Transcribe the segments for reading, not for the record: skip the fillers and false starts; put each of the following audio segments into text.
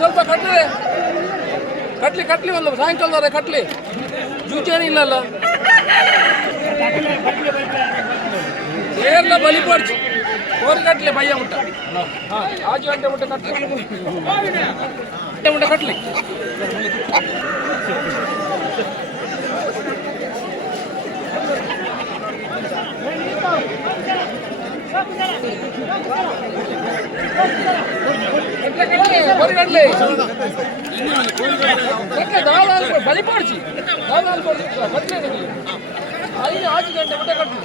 ಸ್ವಲ್ಪ ಕಟ್ಲಿ ಒಂದು ಸಾಯಂಕಾಲದವರೆ ಕಟ್ಲಿ ಜೂಚೇನಿಲ್ಲಲ್ಲ ಏರ್ಲ ಬಲಿ ಪಡ್ಚು ಕೋರಿ ಕಟ್ಲಿ ಭಯ ಉಂಟ ಆಜು ಗಂಟೆ ಉಂಟ ಕಟ್ಲಿ ಬಲಿಪಾಡ್ಸಿ ಐದು 8 ಗಂಟೆ ಊಟ ಕಟ್ಟು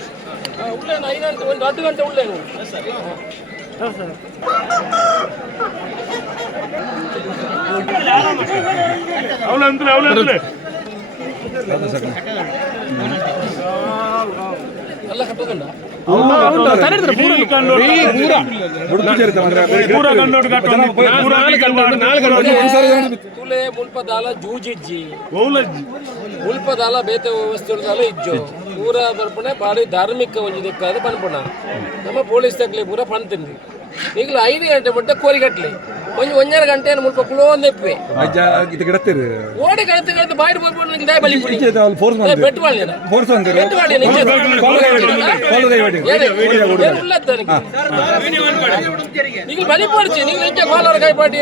ಉಳ್ಳೇನು 5 ಗಂಟೆ ಒಂದು 10 ಗಂಟೆ ಉಳ್ಳೇನು ಎಲ್ಲ ಕಟ್ಟೋದಲ್ಲ ತುಲೆ ಮುಲ್ಪದಾಲ ಜೂಜಿಜ್ಜಿ ಮುಲ್ಪದಾಲ ಬೇತೆ ವಸ್ತುದಾಲ ಇಜ್ಜು ಪೂರ ಬರ್ಪಣೆ ಬಾರಿ ಧಾರ್ಮಿಕ ಒಂಜಿ ದಿಕ್ಕಾದ ಪನ್ಪುಣ ನಮ್ಮ ಪೊಲೀಸ್ ತಕ್ಲಿ ಪೂರ ಪಣ್ತಿಂದಿ ಈಗಲೂ 5 ಗಂಟೆ ಮಟ್ಟ ಕೋರಿಗಟ್ಲಿ ಒಂದೆರಡು ಗಂಟೆ ಮುಲ್ಪ ಕುಳೋ ಒಂದೆಪ್ಪೆ ಓಡಿ ಕಳತಿ ಬಾಯಿ ಬಲಿ ನೀವು ಬಲಿ ಪಡಿಸಿ ನೀವು ನಿಜ ಕಾಲರ್ ಕೈ ಪಾಟಿ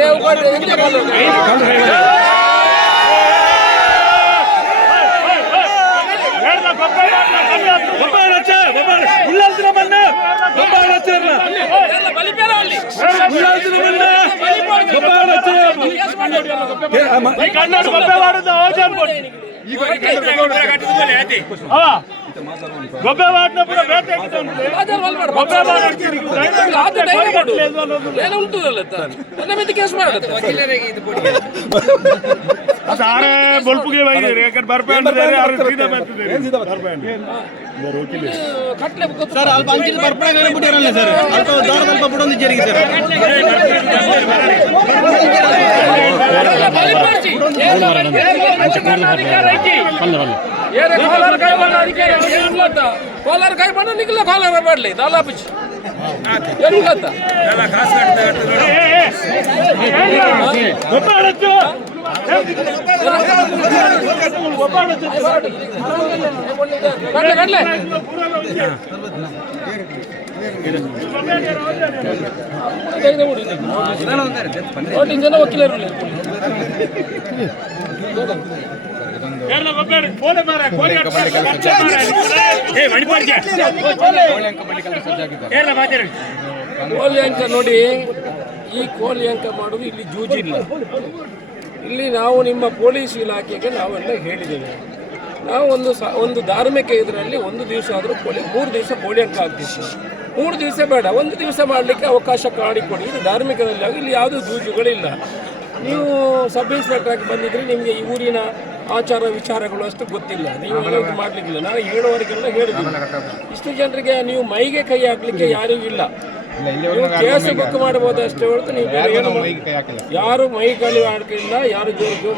ಗೊಬ್ಬೆ ಮಾಡಿನప్పుడు ಸಾರೇ ಬಲ್ಪುಗೆ ಸರ್ ಅಲ್ಪ ಅಂಚಿನ ಬರ್ಪಣೆ ಬಿಟ್ಟಿರಲ್ಲ ಸರ್ ಅಲ್ಪ ದಾರ ಸ್ವಲ್ಪ ಬಿಡೊಂದು ಜರಿಗೆ ಸರ್ ಕಾಲರ್ ಕೈ ಬಣ್ಣ ನಿಖಲ ಕಾಲರ್ ಮಾಡಲಿ ದಾಲಾ ಪಿಚ್ ಜನ ವಕೀಲರು ಕೋಳಿ ಅಂಕ ನೋಡಿ, ಈ ಕೋಳಿ ಅಂಕ ಮಾಡೋದು ಇಲ್ಲಿ ಜೂಜಿಲ್ಲ. ಇಲ್ಲಿ ನಾವು ನಿಮ್ಮ ಪೊಲೀಸ್ ಇಲಾಖೆಗೆ ನಾವೆಲ್ಲ ಹೇಳಿದ್ದೇವೆ. ನಾವು ಒಂದು ಧಾರ್ಮಿಕ ಇದರಲ್ಲಿ 1 ದಿವಸ ಆದರೂ 3 ದಿವಸ ಕೋಳಿ ಅಂಕ ಆಗ್ತಿತ್ತು. 3 ದಿವಸ ಬೇಡ, 1 ದಿವಸ ಮಾಡಲಿಕ್ಕೆ ಅವಕಾಶ ಮಾಡಿಕೊಡಿ. ಇದು ಧಾರ್ಮಿಕದಲ್ಲಿ ಆಗಿ ಇಲ್ಲಿ ಯಾವುದೂ ಜೂಜುಗಳಿಲ್ಲ. ನೀವು ಸಬ್ ಇನ್ಸ್ಪೆಕ್ಟರ್ ಆಗಿ ಬಂದಿದ್ರೆ ನಿಮಗೆ ಈ ಊರಿನ ಆಚಾರ ವಿಚಾರಗಳು ಅಷ್ಟು ಗೊತ್ತಿಲ್ಲ, ನೀವು ಇದು ಮಾಡಲಿಕ್ಕಿಲ್ಲ. ನಾನು ಹೇಳುವವರಿಗೆಲ್ಲ ಹೇಳಿದ್ದೀನಿ, ಇಷ್ಟು ಜನರಿಗೆ ನೀವು ಮೈಗೆ ಕೈ ಹಾಕಲಿಕ್ಕೆ ಯಾರಿಗೂ ಇಲ್ಲ. ನೀವು ಕೇಸ್ ಬುಕ್ ಮಾಡಬಹುದು ಅಷ್ಟೇ ಹೊರತು ನೀವು ಯಾರು ಮೈ ಕೈ ಹಾಕಿಲ್ಲ. ಯಾರು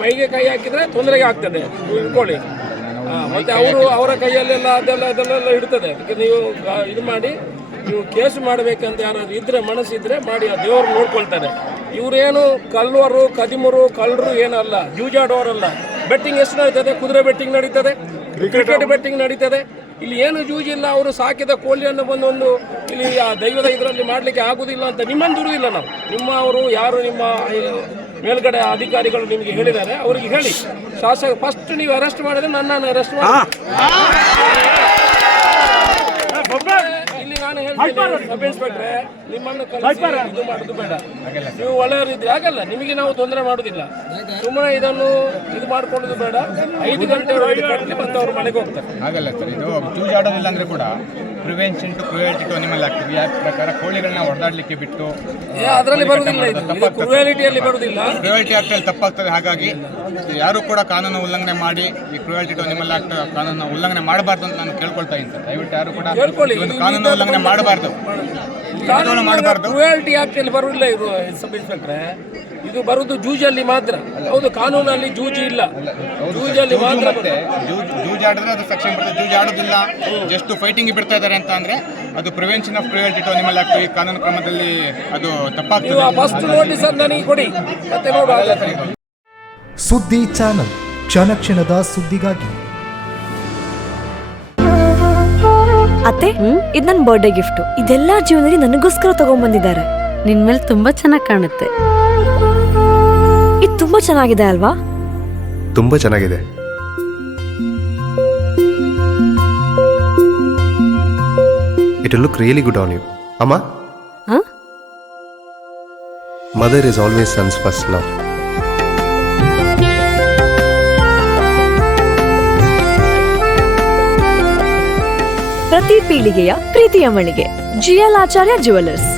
ಮೈಗೆ ಕೈ ಹಾಕಿದ್ರೆ ತೊಂದರೆಗೆ ಆಗ್ತದೆ, ಇಟ್ಕೊಳ್ಳಿ. ಮತ್ತೆ ಅವರ ಕೈಯಲ್ಲೆಲ್ಲ ಅದೆಲ್ಲ ಇಡ್ತದೆ. ಅದಕ್ಕೆ ನೀವು ಇದು ಮಾಡಿ, ನೀವು ಕೇಸ್ ಮಾಡಬೇಕಂತ ಯಾರಾದ್ರು ಇದ್ರೆ ಮನಸ್ಸಿದ್ರೆ ಮಾಡಿ, ದೇವರು ನೋಡ್ಕೊಳ್ತಾರೆ. ಇವರೇನು ಕಲ್ವರು ಕದಿಮರು ಕಳ್ಳರು ಏನಲ್ಲ, ಜೂಜಾಡುವವರಲ್ಲ. ಬೆಟ್ಟಿಂಗ್ ಎಷ್ಟು ನಡೀತದೆ? ಕುದುರೆ ಬೆಟ್ಟಿಂಗ್ ನಡೀತದೆ, ಕ್ರಿಕೆಟ್ ಬೆಟ್ಟಿಂಗ್ ನಡೀತದೆ. ಇಲ್ಲಿ ಏನು ಜೂಜಿಲ್ಲ. ಅವರು ಸಾಕಿದ ಕೋಳಿಯನ್ನು ಬಂದೊಂದು ಇಲ್ಲಿ ಆ ದೈವದ ಇದರಲ್ಲಿ ಮಾಡಲಿಕ್ಕೆ ಆಗುವುದಿಲ್ಲ ಅಂತ ನಿಮ್ಮನ್ನು ದುರುವುದಿಲ್ಲ ನಾವು. ಅವರು ಯಾರು ನಿಮ್ಮ ಮೇಲ್ಗಡೆ ಅಧಿಕಾರಿಗಳು ನಿಮಗೆ ಹೇಳಿದ್ದಾರೆ, ಅವರಿಗೆ ಹೇಳಿ. ಶಾಸಕ ಫಸ್ಟ್ ನೀವು ಅರೆಸ್ಟ್ ಮಾಡಿದ್ರೆ ನನ್ನನ್ನು ಅರೆಸ್ಟ್ ಮಾಡಿ. ಇಲ್ಲಿ ನಾನು ಸಬ್ ಇನ್ಸ್ಪೆಕ್ಟ್ರೆ ನಿಮ್ಮನ್ನು ಕಳಿಸಿ ಇದು ಮಾಡೋದು ಬೇಡ. ನೀವು ಒಳ್ಳೆಯವರಿದ್ರೆ ಆಗಲ್ಲ, ನಿಮಗೆ ನಾವು ತೊಂದರೆ ಮಾಡೋದಿಲ್ಲ. ಸುಮ್ಮನೆ ಇದನ್ನು ಇದು ಮಾಡ್ಕೊಳ್ಳೋದು ಬೇಡ. 5 ಗಂಟೆವರೆಗೆ ಕಟ್ಟಿ ಮತ್ತೆ ಅವ್ರ ಮನೆಗೆ ಹೋಗ್ತಾರೆ. ಆಗಲ್ಲ ಸರ್, ಇದು ಜೂಜಾಡೋದಿಲ್ಲ ಅಂದ್ರೆ ಕೂಡ prevention to cruelty to animal act act ಪ್ರಕಾರ ಕೋಳಿಗಳನ್ನ ಹೊಡೆದಾಡ್ಲಿಕ್ಕೆ ಬಿಟ್ಟು ಅದರಲ್ಲಿ ಬರುವುದಿಲ್ಲ, ಇದು ಕ್ರುಯಾಲಿಟಿಯಲ್ಲಿ ಬರುವುದಿಲ್ಲ. ಕ್ರುಯಲ್ಟಿ ಆಕ್ಟ್ ಅಲ್ಲಿ ತಪ್ಪಾಗ್ತದೆ. ಹಾಗಾಗಿ ಯಾರು ಕೂಡ ಕಾನೂನು ಉಲ್ಲಂಘನೆ ಮಾಡಿ ಈ ಕ್ರುಯಲ್ಟಿ ಟು ಅನಿಮಲ್ ಆಕ್ಟ್ ಕಾನೂನು ಉಲ್ಲಂಘನೆ ಮಾಡಬಾರ್ದು ಅಂತ ನಾನು ಕೇಳ್ಕೊಳ್ತಾ ಇದ್ದೀನಿ ಸರ್. ದಯವಿಟ್ಟು ಯಾರು ಕೂಡ ಈ ಒಂದು ಕಾನೂನು ಉಲ್ಲಂಘನೆ ಮಾಡಬಾರ್ದು, ಮಾಡಬಾರ್ದು. ಕ್ರುಯಾಲಿಟಿ ಆಕ್ಟ್ ಅಲ್ಲಿ ಬರುವುದಿಲ್ಲ ಇದು ಸಬ್ ಇನ್ಸ್ಪೆಕ್ಟ್ರೆ. ಇದು ಬರುವುದು ಜೂಜಲ್ಲಿ ಮಾತ್ರ. ಹೌದು, ಕಾನೂನಲ್ಲಿ ಜೂಜಿ ಇಲ್ಲ, ಜೂಜಲ್ಲಿ ಮಾತ್ರ. ಜೂಜಾಡಿದ್ರೆ ಅದು ಸೆಕ್ಷನ್ ಬರ್ತದೆ. ಜೂಜಾಡೋದಿಲ್ಲ, ಜಸ್ಟ್ ಫೈಟಿಂಗ್ ಬಿಡ್ತಾ ಇದ್ದಾರೆ ಅಂತ ಅಂದ್ರೆ ಅದು prevention of cruelty to animal act ಈ ಕಾನೂನು ಕ್ರಮದಲ್ಲಿ ಅದು ತಪ್ಪಾಗ್ತದೆ. ಫಸ್ಟ್ ನೋಟಿಸ್ ನನಗೆ ಕೊಡಿ, ಮತ್ತೆ ನೋಡುವ. ಸುದ್ದಿ ಚಾನಲ್, ಕ್ಷಣ ಕ್ಷಣದ ಸುದ್ದಿಗಾಗಿ. ಅತ್ತೆ, ಇದು ನನ್ನ ಬರ್ಡೇ ಗಿಫ್ಟ್. ಇದೆಲ್ಲ ಜೀವನದಲ್ಲಿ ನನಗೋಸ್ಕರ ತಗೊಂಡ್ಬಂದಿದ್ದಾರೆ. ನಿನ್ ಮೇಲೆ ತುಂಬಾ ಚೆನ್ನಾಗಿ ಕಾಣುತ್ತೆ. ಇದು ತುಂಬಾ ಚೆನ್ನಾಗಿದೆ ಅಲ್ವಾ? ತುಂಬಾ ಚೆನ್ನಾಗಿದೆ. It will look really good on you. ಅಮ್ಮ, mother is always son's first love. ಪ್ರತಿ ಪೀಳಿಗೆಯ ಪ್ರೀತಿಯ ಮಳಿಗೆ GL ಆಚಾರ್ಯ ಜುವೆಲ್ಲರ್ಸ್.